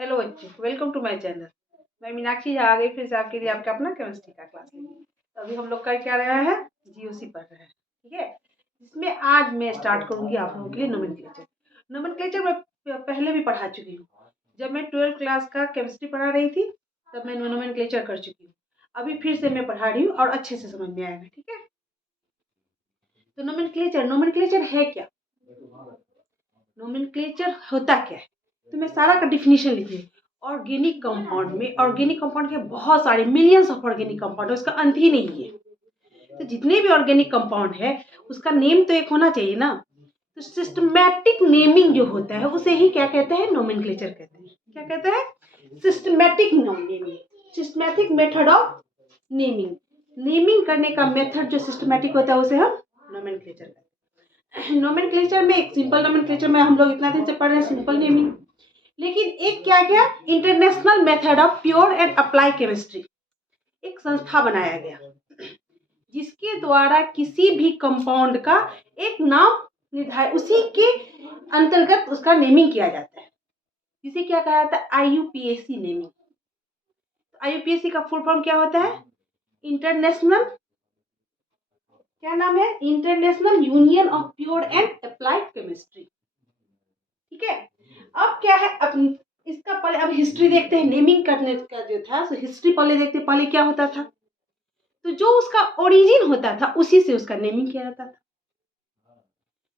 Hello बच्चे, welcome to my channel. मैं मीनाक्षी झा आ गई फिर से आपके लिए आपका अपना केमिस्ट्री का क्लास लेके। तो अभी हम लोग कर क्या रहे हैं, जीओसी पढ़ रहे हैं, ठीक है। इसमें आज मैं स्टार्ट करूंगी आप लोगों के लिए नोमेनक्लेचर। नोमेनक्लेचर मैं पहले भी पढ़ा चुकी हूँ। जब मैं 12th क्लास का केमिस्ट्री पढ़ा रही थी तब मैं नोमेनक्लेचर कर चुकी हूँ। अभी फिर से मैं पढ़ा रही हूँ और अच्छे से समझ में आएगा, ठीक है। तो नोमेनक्लेचर है क्या, नोमेनक्लेचर होता क्या है, तो मैं सारा का डिफिनीशन लिखी। ऑर्गेनिक कंपाउंड में, ऑर्गेनिक कंपाउंड के बहुत सारे मिलियंस ऑफ ऑर्गेनिक कंपाउंड है, उसका अंत ही नहीं है। तो जितने भी ऑर्गेनिक कंपाउंड है उसका नेम तो एक होना चाहिए ना। तो सिस्टमैटिक नेमिंग जो होता है उसे ही क्या कहते हैं, नोमेनक्लेचर कहते हैं। क्या कहते हैं, systematic naming, systematic method of naming. Naming करने का मेथड जो सिस्टमैटिक होता है उसे हम नोमेनक्लेचर कहते हैं। नोमेनक्लेचर में एक सिंपल नोमेनक्लेचर में हम लोग इतना दिन से पढ़ रहे हैं, सिंपल नेमिंग। लेकिन एक क्या गया, international method of pure and apply chemistry, एक संस्था बनाया गया जिसके द्वारा किसी भी कंपाउंड का एक नाम निर्धारित, उसी के अंतर्गत उसका नेमिंग किया जाता है, जिसे क्या कहा जाता है, आईयूपीएसी नेमिंग। आईयूपीएसी का फुल फॉर्म क्या होता है, इंटरनेशनल, क्या नाम है, international union of pure and applied chemistry, ठीक है। अब क्या है, अब इसका पहले अब हिस्ट्री देखते हैं। नेमिंग करने का जो था तो हिस्ट्री पहले देखते हैं, पहले क्या होता था। तो जो उसका ओरिजिन होता था उसी से उसका नेमिंग किया जाता था।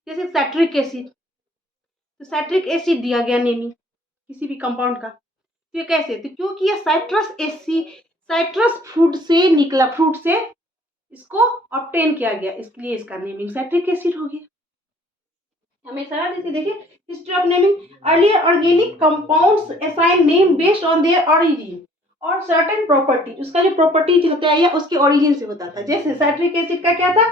जैसे सैट्रिक एसिड, तो सैट्रिक एसिड दिया गया नेमिंग किसी भी कंपाउंड का। तो ये कैसे, तो क्योंकि ये साइट्रस एसिड, साइट्रस फ्रूट से निकला, फ्रूट से इसको ऑब्टेन किया गया, इसलिए इसका नेमिंग सैट्रिक एसिड हो गया। हमेशा देखिए history of naming. Earlier organic compounds assign name based on their origin और सर्टेन प्रॉपर्टी, उसका जो प्रॉपर्टीज होता है या उसके ओरिजिन से होता था। जैसे साइट्रिक एसिड का क्या था,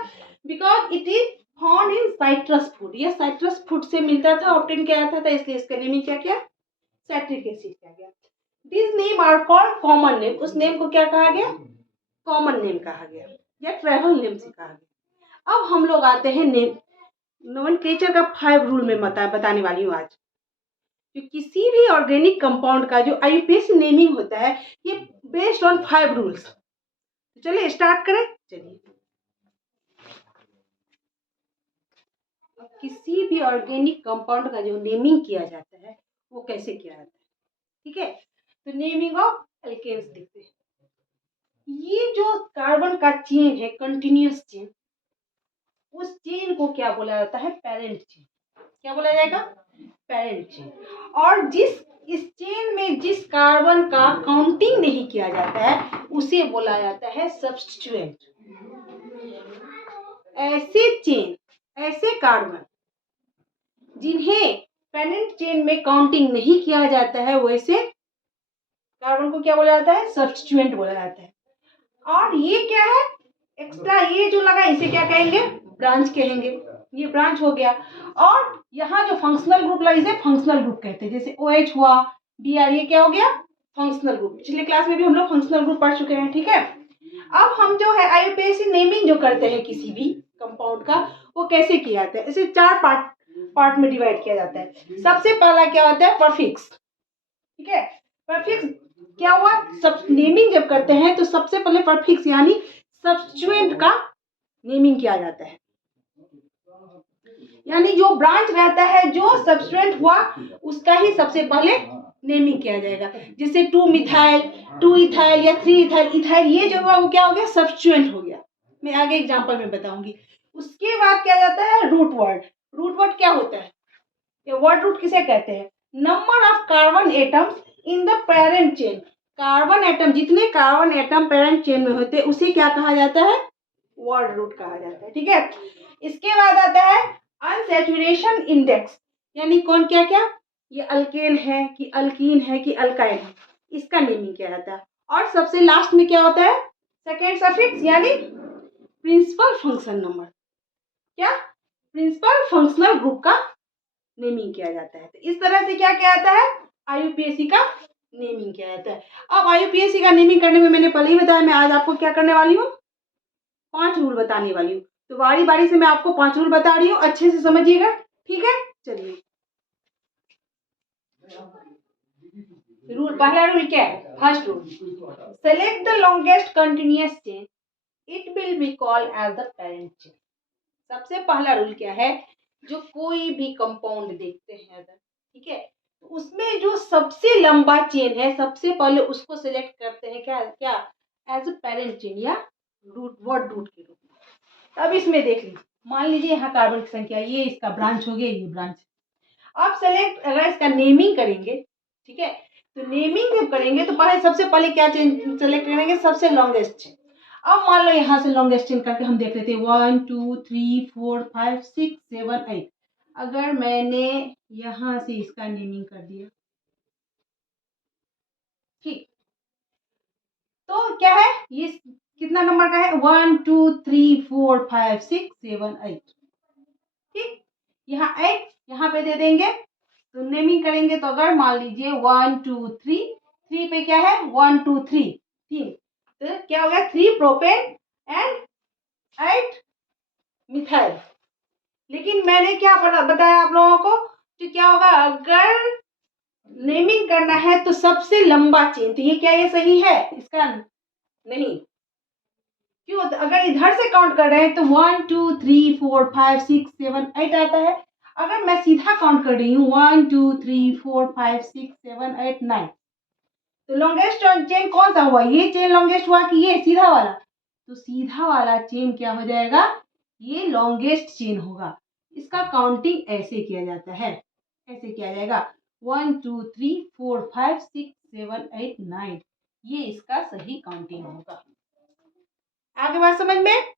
because it is found in citrus fruit, ये साइट्रस फ्रूट से मिलता था, ऑब्टेन किया जाता था, इसलिए इसका नेमिंग क्या किया, साइट्रिक एसिड किया गया। This name are called common name, उस नेम को क्या कहा गया, कॉमन नेम कहा गया या ट्रेवल नेम से कहा गया। अब हम लोग आते हैं नेम नोमेनक्लेचर का 5 रूल में बताने वाली हूँ आज। तो किसी भी ऑर्गेनिक कंपाउंड का जो आईयूपीएसी नेमिंग होता है ये बेस्ड ऑन 5 रूल्स। तो चलिए स्टार्ट करें। चलिए, किसी भी ऑर्गेनिक कंपाउंड का जो नेमिंग किया जाता है वो कैसे किया जाता है, ठीक है। तो नेमिंग ऑफ एल्केन्स देखते हैं। ये जो कार्बन का चेन है, कंटिन्यूअस चेन, उस चेन को क्या बोला जाता है, पेरेंट चेन। क्या बोला जाएगा, पेरेंट चेन। और जिस इस चेन में जिस कार्बन का काउंटिंग नहीं किया जाता है उसे बोला जाता है सब्स्टिट्यूएंट। ऐसे चेन, ऐसे कार्बन जिन्हें पेरेंट चेन में काउंटिंग नहीं किया जाता है वैसे कार्बन को क्या बोला जाता है, सब्स्टिट्यूएंट बोला जाता है। और ये क्या है, एक्स्ट्रा ये जो लगा इसे क्या कहेंगे, ब्रांच कहेंगे। ये ब्रांच हो गया। और यहाँ जो फंक्शनल ग्रुप लगा इसे फंक्शनल ग्रुप कहते हैं। जैसे OH हुआ, Br, ये क्या हो गया, फंक्शनल ग्रुप। पिछले क्लास में भी हम लोग फंक्शनल ग्रुप पढ़ चुके हैं, ठीक है। अब हम जो है आईयूपीएसी नेमिंग जो करते हैं किसी भी कंपाउंड का, वो कैसे किया जाता है, इसे 4 पार्ट में डिवाइड किया जाता है। सबसे पहला क्या होता है, परफिक्स, ठीक है। परफिक्स क्या हुआ, सब नेमिंग जब करते हैं तो सबसे पहले परफिक्स यानी सब्स्टिट्यूएंट का नेमिंग किया जाता है। यानी जो ब्रांच रहता है, जो सब्स्टिट्यूएंट हुआ उसका ही सबसे पहले नेमिंग किया जाएगा। जैसे 2 मिथाइल, 2 इथाइल या 3 इथाइल, इथाइल ये जो हुआ वो क्या हो गया, सब्स्टिट्यूएंट हो गया। मैं आगे एग्जांपल में बताऊंगी। उसके बाद क्या जाता है, रूट वर्ड। रूट वर्ड क्या होता है, ये वर्ड रूट किसे कहते हैं, number of carbon atoms in the parent chain. Carbon atom, जितने कार्बन एटम पेरेंट चेन में होते हैं उसे क्या कहा जाता है, वर्ड रूट कहा जाता है, ठीक है। इसके बाद आता है अनसैचुरेशन इंडेक्स, यानी कौन क्या क्या, ये अल्केन है कि अल्कीन है कि अल्काइन है, इसका नेमिंग किया जाता है। और सबसे लास्ट में क्या होता है, सेकेंड सफिक्स यानी प्रिंसिपल फंक्शन नंबर, क्या, प्रिंसिपल फंक्शनल ग्रुप का नेमिंग किया जाता है। तो इस तरह से क्या किया जाता है, आईयूपीएसी का नेमिंग किया जाता है। अब आईयूपीएसी का नेमिंग करने में मैंने पहले ही बताया, मैं आज आपको क्या करने वाली हूँ, 5 रूल बताने वाली हूँ। तो बारी बारी से मैं आपको 5 रूल बता रही हूँ, अच्छे से समझिएगा, ठीक है। चलिए, रूल, पहला रूल क्या है? First rule, select the longest continuous chain, it will be called as the parent chain. सबसे पहला रूल क्या है? जो कोई भी कंपाउंड देखते हैं अगर, ठीक है, तो उसमें जो सबसे लंबा चेन है सबसे पहले उसको सिलेक्ट करते हैं, क्या क्या, एज अ पेरेंट चेन या रूट, वर्ड रूट के रूप में। अब इसमें देख लीजिए, मान लीजिए यहाँ कार्बन की संख्या, ये इसका ब्रांच हो गया, ये ब्रांच। आप सेलेक्ट अगर इसका नेमिंग करेंगे, ठीक है, तो नेमिंग जब करेंगे तो पहले सबसे पहले क्या चेन सेलेक्ट करेंगे? सबसे लॉन्गेस्ट चेन। अब मान लो यहाँ से लॉन्गेस्ट चेन करके हम देख लेते हैं 1 2 3 4 5 6 7 8। अगर मैंने यहाँ से इसका नेमिंग कर दिया, ठीक, तो क्या है ये, कितना नंबर का है? 1 2 3 4 5 6 7 8, ठीक। यहाँ 8 यहाँ पे दे देंगे, तो नेमिंग करेंगे तो अगर मान लीजिए 1 2 3, 3 पे क्या है? 1 2 3, 3, तो क्या हो गया? 3 प्रोपेन एंड 8 मिथाइल। लेकिन मैंने क्या बताया आप लोगों को, तो क्या होगा अगर नेमिंग करना है तो सबसे लंबा चेन, तो ये क्या ये सही है? इसका नहीं, क्यों? अगर इधर से काउंट कर रहे हैं तो 1 2 3 4 5 6 7 8 आता है। अगर मैं सीधा काउंट कर रही हूँ 1 2 3 4 5 6 7 8 9, तो लॉन्गेस्ट चेन कौन सा हुआ? ये चेन लॉन्गेस्ट हुआ कि ये सीधा वाला? तो सीधा वाला चेन क्या हो जाएगा? ये लॉन्गेस्ट चेन होगा। इसका काउंटिंग ऐसे किया जाता है, ऐसे किया जाएगा 1 2 3 4 5 6 7 8 9, ये इसका सही काउंटिंग होगा। आगे बात समझ में?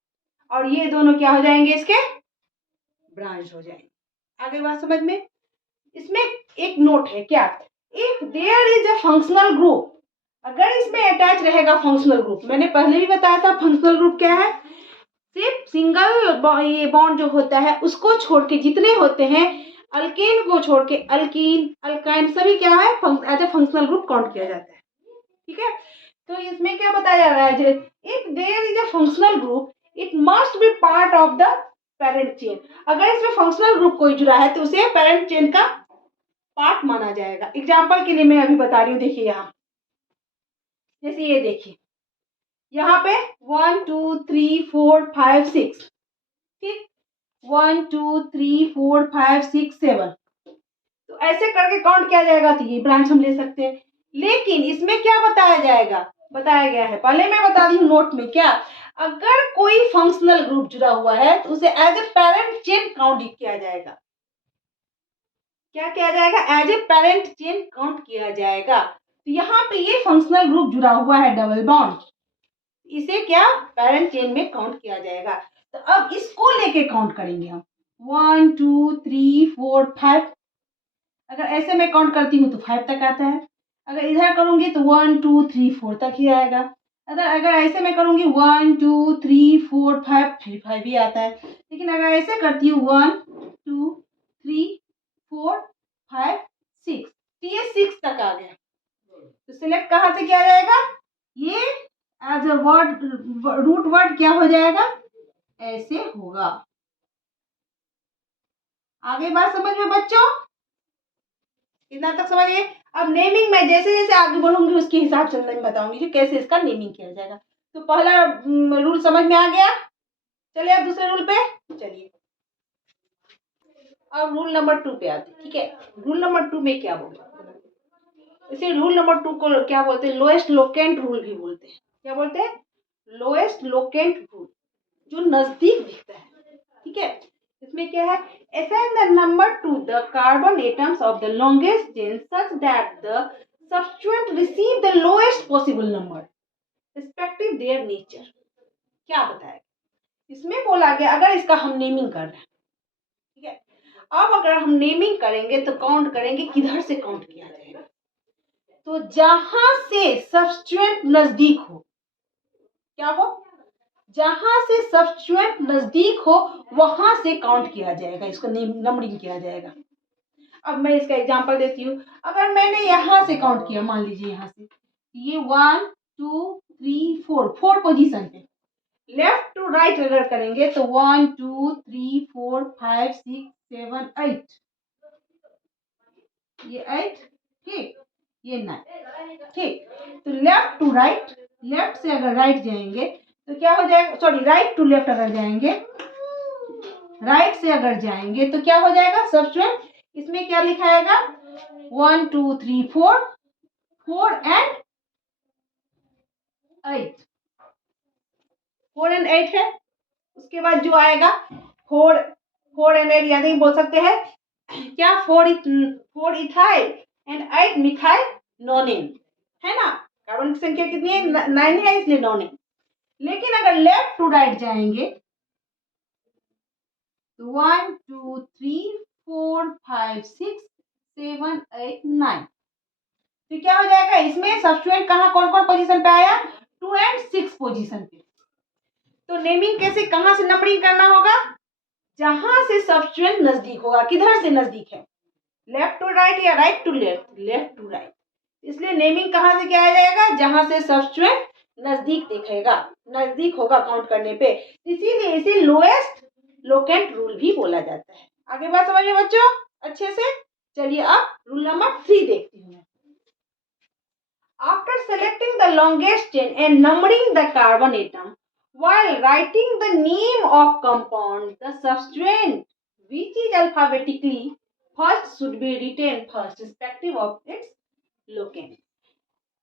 और ये दोनों क्या हो जाएंगे? इसके ब्रांच हो जाएंगे। आगे बात समझ में? इसमें एक नोट है, क्या? If there is a functional group, अगर इसमें अटैच रहेगा फंक्शनल ग्रुप, मैंने पहले भी बताया था फंक्शनल ग्रुप क्या है, सिर्फ सिंगल ये बॉन्ड जो होता है उसको छोड़ के जितने होते हैं, अल्केन को छोड़ के अल्कीन अल्काइन सभी क्या है? As a functional group count किया जाता है, ठीक है। तो इसमें क्या बताया जा रहा है? If there is a functional group it must be part of the parent chain. अगर इसमें फंक्शनल ग्रुप कोई जुड़ा है तो उसे पेरेंट चेन का पार्ट माना जाएगा। एग्जाम्पल के लिए मैं अभी बता रही हूँ, देखिए यहाँ, जैसे ये देखिए यहाँ पे 1 2 3 4 5 6, ठीक, 1 2 3 4 5 6 7, तो ऐसे करके काउंट किया जाएगा, तो ये ब्रांच हम ले सकते हैं। लेकिन इसमें क्या बताया जाएगा? बताया गया है, पहले मैं बता दी हूँ नोट में, क्या? अगर कोई फंक्शनल ग्रुप जुड़ा हुआ है तो उसे as a parent chain count किया जाएगा। क्या किया जाएगा? As a parent chain count किया जाएगा। तो यहाँ पे ये फंक्शनल ग्रुप जुड़ा हुआ है डबल बॉन्ड, इसे क्या पेरेंट चेन में काउंट किया जाएगा। तो अब इसको लेके काउंट करेंगे हम 1 2 3 4 5। अगर ऐसे मैं काउंट करती हूँ तो 5 तक आता है। अगर इधर करूंगी तो 1 2 3 4 तक ही आएगा। अगर अगर ऐसे मैं करूंगी 1 2 3 4 5, फिर 5 ही आता है। लेकिन अगर ऐसे करती हूँ 1 2 3 4 5 6, तो ये 6 तक आ गया। तो सिलेक्ट कहाँ से किया जाएगा? ये as a word, root word क्या हो जाएगा? ऐसे होगा। आगे बात समझ में बच्चों? इतना तक समझिए। अब नेमिंग में जैसे जैसे आगे बढ़ूंगी उसके हिसाब से मैं बताऊंगी कि कैसे इसका नेमिंग किया जाएगा। तो पहला रूल समझ में आ गया। चलिए अब दूसरे रूल पे चलिए। अब रूल नंबर 2 पे आते हैं, ठीक है। रूल नंबर 2 में क्या बोलते हैं? इसे रूल नंबर 2 को क्या बोलते हैं? लोएस्ट लोकेंट रूल भी बोलते हैं। क्या बोलते हैं? लोएस्ट लोकेंट रूल, जो नजदीक दिखता है, ठीक है। इसमें क्या है? assign the number to the carbon atoms of the longest chain such that the substituent receive the lowest possible number respective their nature। क्या बताया? इसमें बोला गया अगर इसका हम नेमिंग कर रहे हैं, ठीक है। अब अगर हम नेमिंग करेंगे तो काउंट करेंगे, किधर से काउंट किया जाएगा? तो जहां से सब्स्टिट्यूएंट नजदीक हो, क्या हो? जहां से सब्स्टिट्यूएंट नजदीक हो वहां से काउंट किया जाएगा, इसको नंबरिंग किया जाएगा। अब मैं इसका एग्जांपल देती हूँ। अगर मैंने यहाँ से काउंट किया, मान लीजिए यहाँ से, ये 1 2 3 4 पोजीशन पे, लेफ्ट टू राइट अगर करेंगे तो 1 2 3 4 5 6 7 8, ये 8, ठीक। ये 9। ठीक, तो लेफ्ट टू राइट, लेफ्ट से अगर राइट जाएंगे तो क्या हो जाएगा, सॉरी राइट टू लेफ्ट अगर जाएंगे, राइट से अगर जाएंगे तो क्या हो जाएगा सब्स्टिट्यूएंट, इसमें क्या लिखाएगा 1 2 3 4, 4 एंड 8, 4 एंड 8 है। उसके बाद जो आएगा 4 एंड 8 यानी बोल सकते हैं क्या 4 इथाइल एंड 8 मिथाइल नोनिन, है ना। कार्बन की संख्या कितनी है 9 है, इसलिए नोनिन। लेकिन अगर लेफ्ट टू राइट जाएंगे तो 1 2 3 4 5 6 7 8 9, तो क्या हो जाएगा इसमें सब्स्टिट्यूएंट कहाँ कौन कौन पोजीशन पे आया 2 एंड 6 पोजीशन पे। तो नेमिंग कैसे, कहां से नंबरिंग करना होगा, जहां से सब्स्टिट्यूएंट नजदीक होगा। किधर से नजदीक है, लेफ्ट टू राइट या right to left, left to right. इसलिए नेमिंग कहां से किया जाएगा, जहां से सब्स्टिट्यूएंट नजदीक दिखेगा, नजदीक होगा काउंट करने पे। इसीलिए इसे लोएस्ट लोकेंट रूल भी बोला जाता है। आगे बात समझिए बच्चों अच्छे से। चलिए अब रूल नंबर 3 देखते हैं। After selecting the longest chain and numbering the carbon atom, while writing the name of compound, the substituent which is alphabetically first should be written first, respective of its locant.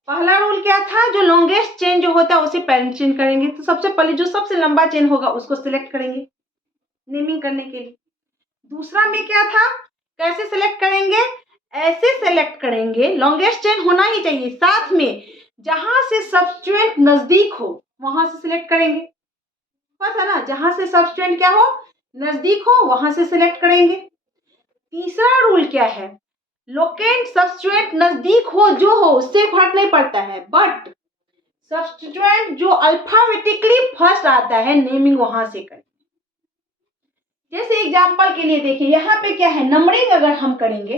पहला rule क्या था, जो longest chain जो होता है उसे पहले chain करेंगे। तो सबसे पहले जो सबसे लंबा चेन होगा उसको सिलेक्ट करेंगे नेमिंग करने के लिए। दूसरा में क्या था, कैसे सिलेक्ट करेंगे, ऐसे सेलेक्ट करेंगे, लॉन्गेस्ट चेन होना ही चाहिए, साथ में जहां से सब्स्टिट्यूएंट नजदीक हो वहां से सिलेक्ट करेंगे। पता ना, जहां से सब्स्टिट्यूएंट क्या हो नजदीक हो वहां से सिलेक्ट करेंगे। तीसरा रूल क्या है, लोकेंट सब्स्टिट्यूएंट नजदीक हो जो हो उससे फर्क नहीं पड़ता है, बट सब्स्टिट्यूएंट जो अल्फाबेटिकली फर्स्ट आता है नेमिंग वहां से करें। जैसे एग्जांपल के लिए देखिए यहाँ पे क्या है, नंबरिंग अगर हम करेंगे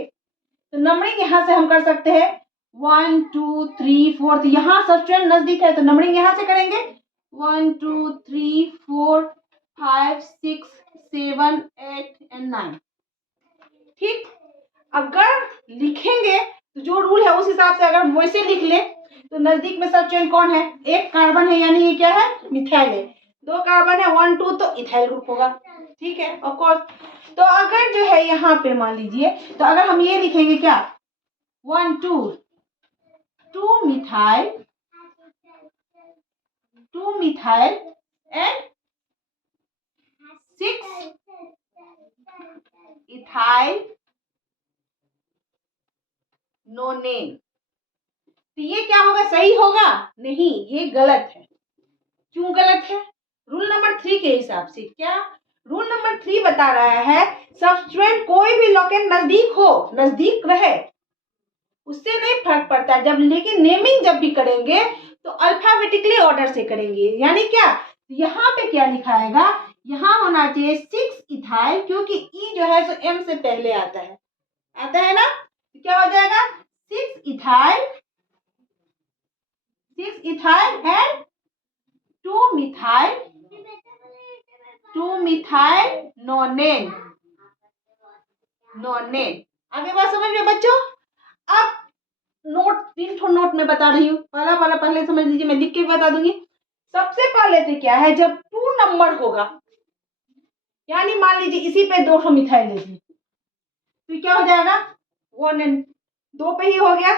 तो नंबरिंग यहाँ से हम कर सकते हैं 1 2 3 4, तो यहाँ सब्स्टिट्यूएंट नजदीक है तो नंबरिंग यहाँ से करेंगे 1 2 3 4 5 6 7 8 एंड 9। ठीक, अगर लिखेंगे तो जो रूल है उस हिसाब से अगर वैसे लिख ले तो नजदीक में सब्स्टिट्यूएंट कौन है, एक कार्बन है यानी ये क्या है मिथाइल है, 2 कार्बन है 1 2 तो इथाइल ग्रुप होगा। ठीक है ऑफ कोर्स। तो अगर जो है यहाँ पे मान लीजिए, तो अगर हम ये लिखेंगे क्या 1 2 2 मिथाइल एंड 6 इथाइल नोनेन, तो ये क्या होगा, सही होगा नहीं, ये गलत है। क्यों गलत है, रूल नंबर 3 के हिसाब से। क्या रूल नंबर 3 बता रहा है, सब्स्टिट्यूएंट कोई भी लोकेंट नजदीक हो, नजदीक रहे उससे नहीं फर्क पड़ता जब, लेकिन नेमिंग जब भी करेंगे तो अल्फाबेटिकली ऑर्डर से करेंगे। यानी क्या, यहाँ पे क्या लिखाएगा, यहाँ होना चाहिए 6 इथाइल, क्योंकि ई जो है तो एम से पहले आता है ना, तो क्या हो जाएगा 6 इथाइल एंड 2 मिथाइल नोनेन। आगे बात समझ में बच्चों। अब नोट 3 नोट में बता रही हूँ, पहले समझ लीजिए, मैं लिख के बता दूंगी। सबसे पहले तो क्या है, जब 2 नंबर होगा यानी मान लीजिए इसी पे 2 मिथाइल ले ली तो क्या हो जाएगा 1 एंड 2 पे ही हो गया,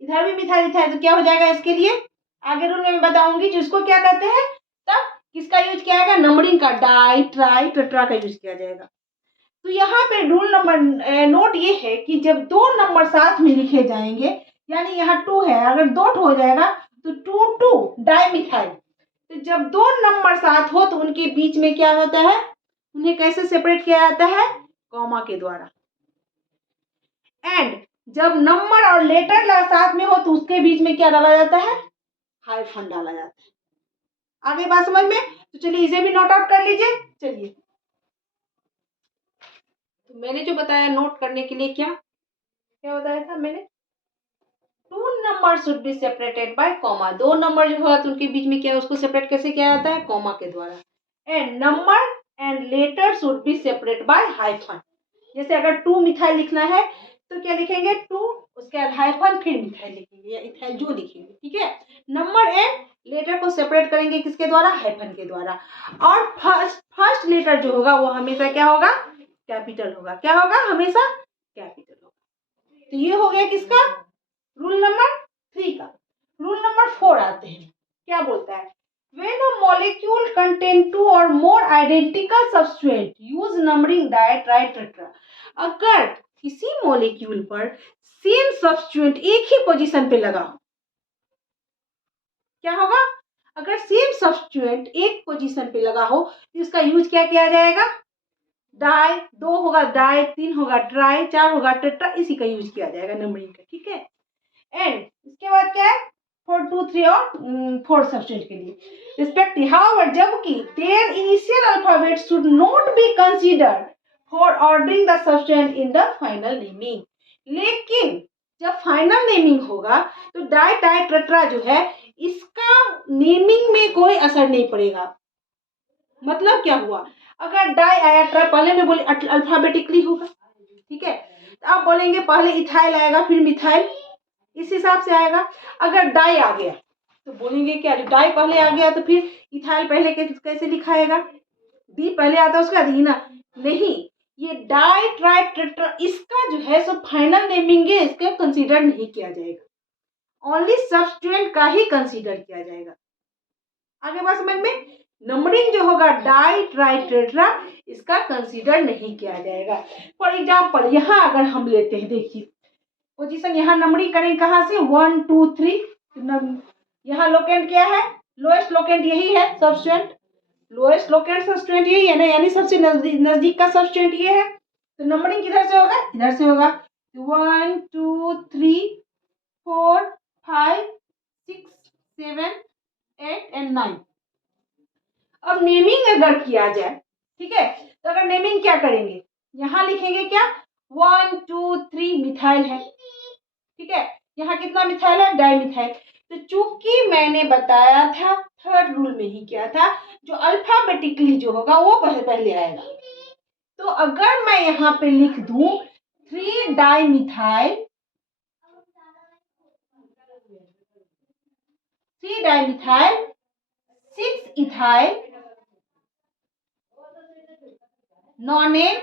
इधर भी मिथाइल था तो क्या हो जाएगा, इसके लिए आगे रूल में बताऊंगी जिसको क्या कहते हैं, तब किसका यूज किया जाएगा, नंबरिंग का, डाई ट्राई टेट्रा का यूज किया जाएगा। तो यहाँ पे रूल नंबर नोट ये है कि जब 2 नंबर साथ में लिखे जाएंगे, यानी यहाँ 2 है, अगर 2 हो जाएगा तो 2 2 डाई मिथाइल, तो जब 2 नंबर साथ हो तो उनके बीच में क्या होता है, उन्हें कैसे सेपरेट किया जाता है, कॉमा के द्वारा। एंड जब नंबर और लेटर साथ में हो तो उसके बीच में क्या डाला जाता है, हाइफन डाला जाता है। आगे बात समझ में, तो चलिए इसे भी नोट आउट कर लीजिए। चलिए, तो मैंने जो बताया नोट करने के लिए क्या बताया था मैंने, 2 number should be separated by comma, 2 number जो होगा तो उनके बीच में क्या, उसको सेपरेट कैसे किया जाता है, कॉमा के द्वारा। And number and later should be separate by hyphen, जैसे अगर 2 मिथाइल लिखना है तो क्या लिखेंगे 2, उसके बाद हाइफन फिर मिथाइल लिखेंगे या इथाइल जो लिखेंगे, ठीक है। नंबर एंड लेटर को सेपरेट करेंगे किसके द्वारा, हाइफन के द्वारा। और फर्स्ट लेटर जो होगा वो हमेशा क्या होगा, कैपिटल होगा। क्या होगा, हमेशा कैपिटल होगा। तो ये हो गया किसका, रूल नंबर 3 का। रूल नंबर 4 आते हैं, क्या बोलता है, when a molecule contain 2 or more identical substrate use numbering di-tri tetra। अगर किसी मॉलिक्यूल पर सेम सब्सट्रेट एक ही पोजीशन पे लगा हो, क्या होगा, अगर सेम सब्सट्रेट एक पोजीशन पे लगा हो तो इसका यूज क्या किया जाएगा, डाई, 2 होगा डाई, 3 होगा ट्राई, 4 होगा टेट्रा, इसी का यूज किया जाएगा नंबरिंग का, ठीक है। एंड इसके बाद क्या है, 4, 2, 3 और 4 सब्सट्रेट के लिए रिस्पेक्टिव। हाउएवर जबकि their initial alphabet should not be considered for ordering the substance in the final naming. लेकिन जब फाइनल नेमिंग होगा तो डाई टाई टेट्रा जो है इसका नेमिंग में कोई असर नहीं पड़ेगा। मतलब क्या हुआ, अगर डाई आया ट्रा, पहले में बोले अल्फाबेटिकली होगा, ठीक है, तो आप बोलेंगे पहले इथाइल आएगा फिर मिथाइल, इस हिसाब से आएगा। अगर डाई आ गया तो बोलेंगे क्या, डाई पहले आ गया तो फिर इथाइल पहले कैसे लिखाएगा, डी पहले आता है उसका डी ना, नहीं, ये डाई ट्राई टेट्रा इसका जो है सो फाइनल नेमिंग है, इसका कंसीडर नहीं किया जाएगा, ओनली सब्सट्रेट का ही कंसीडर किया जाएगा। आगे बात समझ में, नंबरिंग जो होगा डाई ट्राई टेट्रा इसका कंसीडर नहीं किया जाएगा। फॉर एग्जाम्पल यहाँ अगर हम लेते हैं, देखिए पोजीशन यहाँ नंबरिंग करेंगे कहाँ से, 1 2 3, यहाँ लोकेंट क्या है, लोएस्ट लोकेंट यही है सब्सटेंट, लोएस्ट लोकेंट सब्सटेंट यही है ना, यानी सबसे नजदीक का सब्सटेंट ये है। तो नंबरिंग किधर से होगा, इधर से होगा, 1 2 3 4 5 6 7 8 एंड 9। अब नेमिंग अगर किया जाए, ठीक है, तो अगर नेमिंग क्या करेंगे, यहाँ लिखेंगे क्या, 1 2 3 मिथाइल है, ठीक है, यहाँ कितना मिथाइल है, डाई मिथाइल। तो चूंकि मैंने बताया था थर्ड रूल में ही क्या था, जो अल्फाबेटिकली जो होगा वो पहले आएगा। तो अगर मैं यहाँ पे लिख दूं 3 di methyl, 3 di methyl 6 ethyl nonane,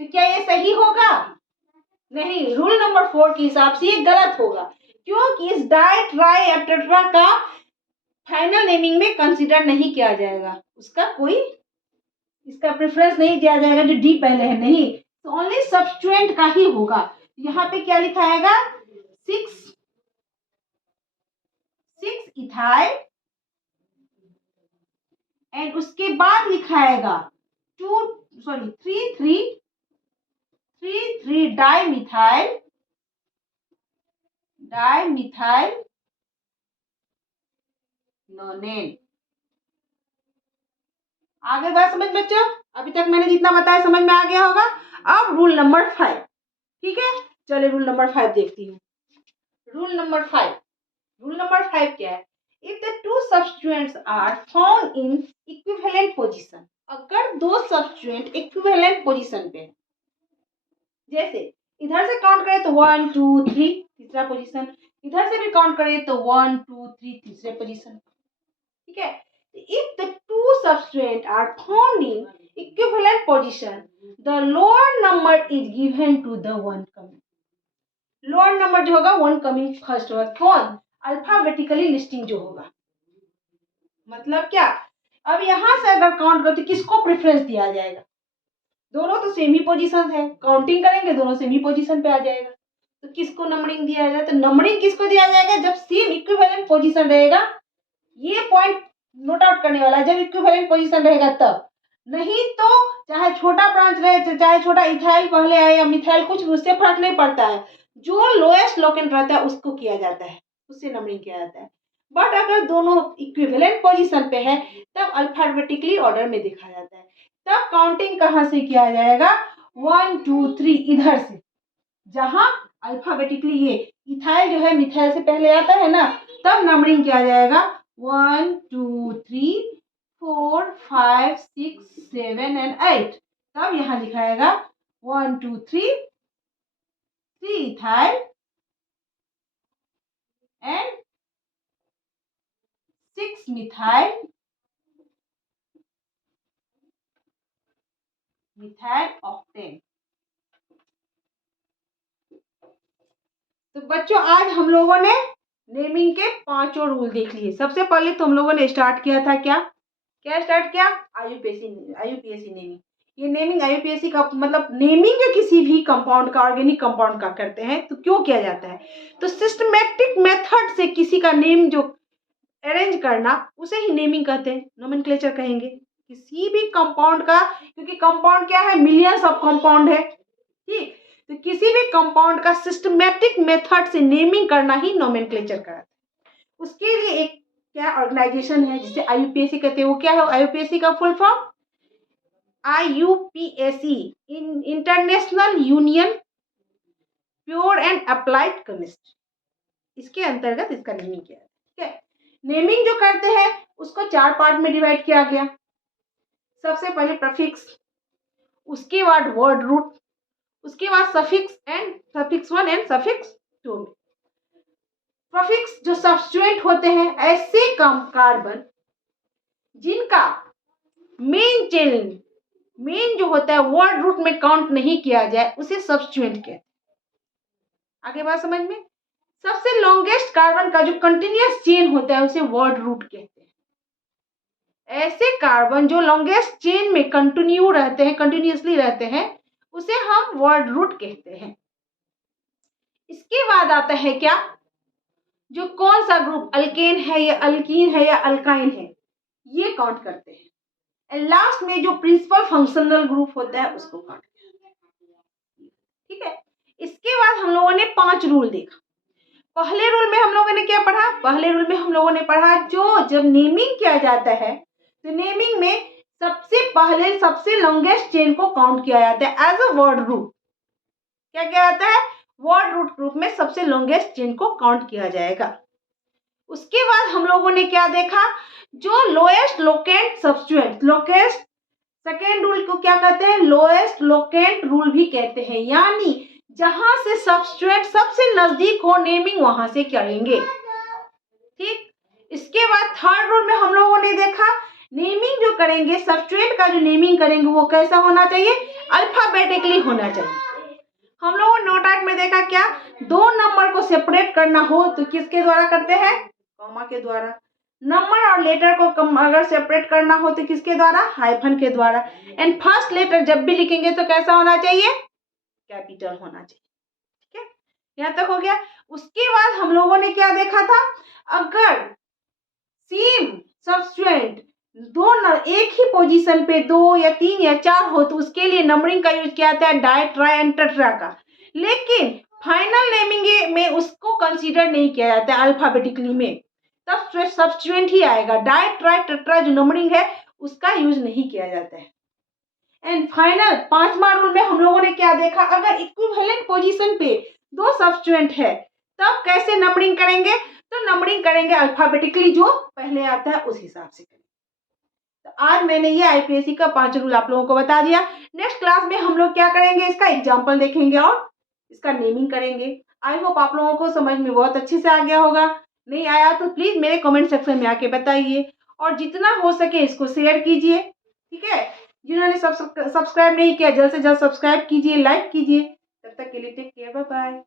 तो क्या ये सही होगा, नहीं, रूल नंबर 4 के हिसाब से ये गलत होगा, क्योंकि इस डाई ट्राई या टेट्रा का फाइनल नेमिंग में कंसीडर नहीं किया जाएगा, उसका कोई इसका प्रेफरेंस नहीं दिया जाएगा जो डी पहले है, नहीं, तो ओनली सब्सट्रेट का ही होगा। यहाँ पे क्या लिखाएगा, 6 इथाइल एंड उसके बाद लिखाएगा 3 डाई मिथाइल नॉनेन। आगे बात समझ बच्चों, अभी तक मैंने जितना बताया समझ में आ गया होगा। अब रूल नंबर 5, ठीक है, चलिए रूल नंबर 5 देखती हूँ। रूल नंबर 5 क्या है, if the 2 substituents are found in equivalent position, अगर 2 substituent equivalent position पे है, जैसे इधर से काउंट करें तो 1 2 3 तीसरा पोजीशन, इधर से भी काउंट करें तो 1 2 3 तीसरे पोजीशन, ठीक है। If the 2 substrates are found in equivalent position, the lower number is given to the one coming. Lower number जो होगा वन कमिंग फर्स्ट होगा, कौन, अल्फाबेटिकली लिस्टिंग जो होगा। मतलब क्या, अब यहाँ से अगर काउंट करते किसको प्रेफरेंस दिया जाएगा, दोनों तो सेम ही पोजीशन है, काउंटिंग करेंगे दोनों सेम ही पोजीशन पे आ जाएगा, तो किसको नंबरिंग दिया जाएगा, तो नंबरिंग किसको दिया जाएगा, जब सेम इक्विवेलेंट पोजीशन रहेगा। ये पॉइंट नोट आउट करने वाला है, जब इक्विवेलेंट पोजीशन रहेगा तब, नहीं तो चाहे छोटा ब्रांच रहे, चाहे छोटा इथाइल पहले आए या मिथाइल, कुछ उससे फर्क नहीं पड़ता है, जो लोएस्ट लोकेंट रहता है उसको किया जाता है, उससे नंबरिंग किया जाता है। बट अगर दोनों इक्विवेलेंट पोजीशन पे है तब अल्फाबेटिकली ऑर्डर में देखा जाता है। तब काउंटिंग कहाँ से किया जाएगा, 1 2 3 इधर से, जहां अल्फाबेटिकली ये इथाइल जो है मिथाइल से पहले आता है ना, तब नंबरिंग किया जाएगा 1 2 3 4 5 6 7 एंड 8, तब यहाँ लिखाएगा 1 2 3 3 ethyl and 6 methyl octane। तो बच्चों आज हम लोगों ने नेमिंग के पांचों रूल देख लिए। सबसे पहले तो हम लोगों ने स्टार्ट किया था क्या स्टार्ट किया? IUPAC naming. ये नेमिंग आईयूपीएसी का मतलब नेमिंग जो किसी भी कंपाउंड का, ऑर्गेनिक कंपाउंड का करते हैं तो क्यों किया जाता है? तो सिस्टमैटिक मेथड से किसी का नेम जो अरेंज करना उसे ही नेमिंग कहते हैं, नोमेनक्लेचर कहेंगे किसी भी कंपाउंड का। क्योंकि कंपाउंड क्या है? मिलियंस ऑफ कंपाउंड है, ठीक। तो किसी भी कंपाउंड का सिस्टमैटिक मेथड से नेमिंग करना ही नोमेनक्लेचर कहते हैं। उसके लिए एक क्या ऑर्गेनाइजेशन है जिसे आईयूपीएसी कहते हैं। वो क्या है आईयूपीएसी का full form? IUPAC, international union pure and applied chemistry. इसके अंतर्गत इसका नेमिंग किया है, ठीक है। नेमिंग जो करते हैं उसको 4 पार्ट में डिवाइड किया गया। सबसे पहले प्रीफिक्स, उसके बाद वर्ड रूट, उसके बाद suffix and suffix 1 and suffix 2 में। प्रीफिक्स जो सब्स्टिट्यूएंट होते हैं, ऐसे कार्बन जिनका मेन जो होता है वर्ड रूट में काउंट नहीं किया जाए उसे सब्स्टिट्यूएंट कहते हैं। आगे बात समझ में? सबसे लॉन्गेस्ट कार्बन का जो कंटिन्यूअस चेन होता है उसे वर्ड रूट कहते हैं। ऐसे कार्बन जो लॉन्गेस्ट चेन में कंटिन्यूअसली रहते हैं उसे हम वर्ड रूट कहते हैं। इसके बाद आता है क्या? जो कौन सा ग्रुप अल्केन है या अल्कीन है या अल्काइन है ये काउंट करते हैं। एंड लास्ट में जो प्रिंसिपल फंक्शनल ग्रुप होता है उसको काउंट करते हैं, ठीक है। इसके बाद हम लोगों ने 5 रूल देखा। पहले रूल में हम लोगों ने क्या पढ़ा? पहले रूल में हम लोगों ने पढ़ा जो जब नेमिंग किया जाता है तो नेमिंग में सबसे पहले सबसे लॉन्गेस्ट चेन को काउंट किया जाता है एज अ वर्ड रूट। क्या किया जाता है? वर्ड रूट ग्रुप में सबसे लॉन्गेस्ट चेन को काउंट किया जाएगा। उसके बाद हम लोगों ने क्या देखा? जो lowest locant substituent, lowest second rule को क्या कहते हैं? लोएस्ट लोकेंट रूल भी कहते हैं, यानी जहां से सब्स्टिट्यूएंट सबसे नजदीक हो नेमिंग वहां से करेंगे, ठीक। इसके बाद थर्ड रूल में हम लोगों ने देखा नेमिंग जो करेंगे सब्स्टिट्यूएंट का जो नेमिंग करेंगे वो कैसा होना चाहिए? अल्फाबेटिकली होना चाहिए। हम लोगों ने नोट में देखा क्या? 2 नंबर को सेपरेट करना हो तो किसके द्वारा करते हैं? कॉमा के द्वारा। नंबर और लेटर को अगर सेपरेट करना हो तो किसके द्वारा? हाइफन के द्वारा। एंड फर्स्ट लेटर जब भी लिखेंगे तो कैसा होना चाहिए? कैपिटल होना चाहिए, ठीक है। यहाँ तक हो गया। उसके बाद हम लोगों ने क्या देखा था? अगर सेम सब्स्टिट्यूएंट एक ही पोजीशन पे 2 या 3 या 4 हो तो उसके लिए नंबरिंग का यूज किया जाता है डाई, ट्राई एंड टेट्रा का। लेकिन फाइनल नेमिंग में उसको कंसीडर नहीं किया जाता है अल्फाबेटिकली में, तब सब्स्टिट्यूएंट ही आएगा। डाई, ट्राई, टेट्रा जो नंबरिंग है उसका यूज नहीं किया जाता है। एंड फाइनल 5वां रूल में हम लोगों ने क्या देखा? अगर इक्विवेलेंट पोजीशन पे 2 सब्स्टिट्यूएंट है तब कैसे नंबरिंग करेंगे? तो नंबरिंग करेंगे अल्फाबेटिकली, जो पहले आता है उस हिसाब से करेंगे। तो आज मैंने ये आईपीएससी का 5 रूल आप लोगों को बता दिया। नेक्स्ट क्लास में हम लोग क्या करेंगे? इसका एग्जाम्पल देखेंगे और इसका नेमिंग करेंगे। आई होप आप लोगों को समझ में बहुत अच्छे से आ गया होगा। नहीं आया तो प्लीज मेरे कमेंट सेक्शन में आके बताइए और जितना हो सके इसको शेयर कीजिए, ठीक है। जिन्होंने सब्सक्राइब नहीं किया जल्द से जल्द सब्सक्राइब कीजिए, लाइक कीजिए। तब तक के लिए टेक केयर, बाय बाय।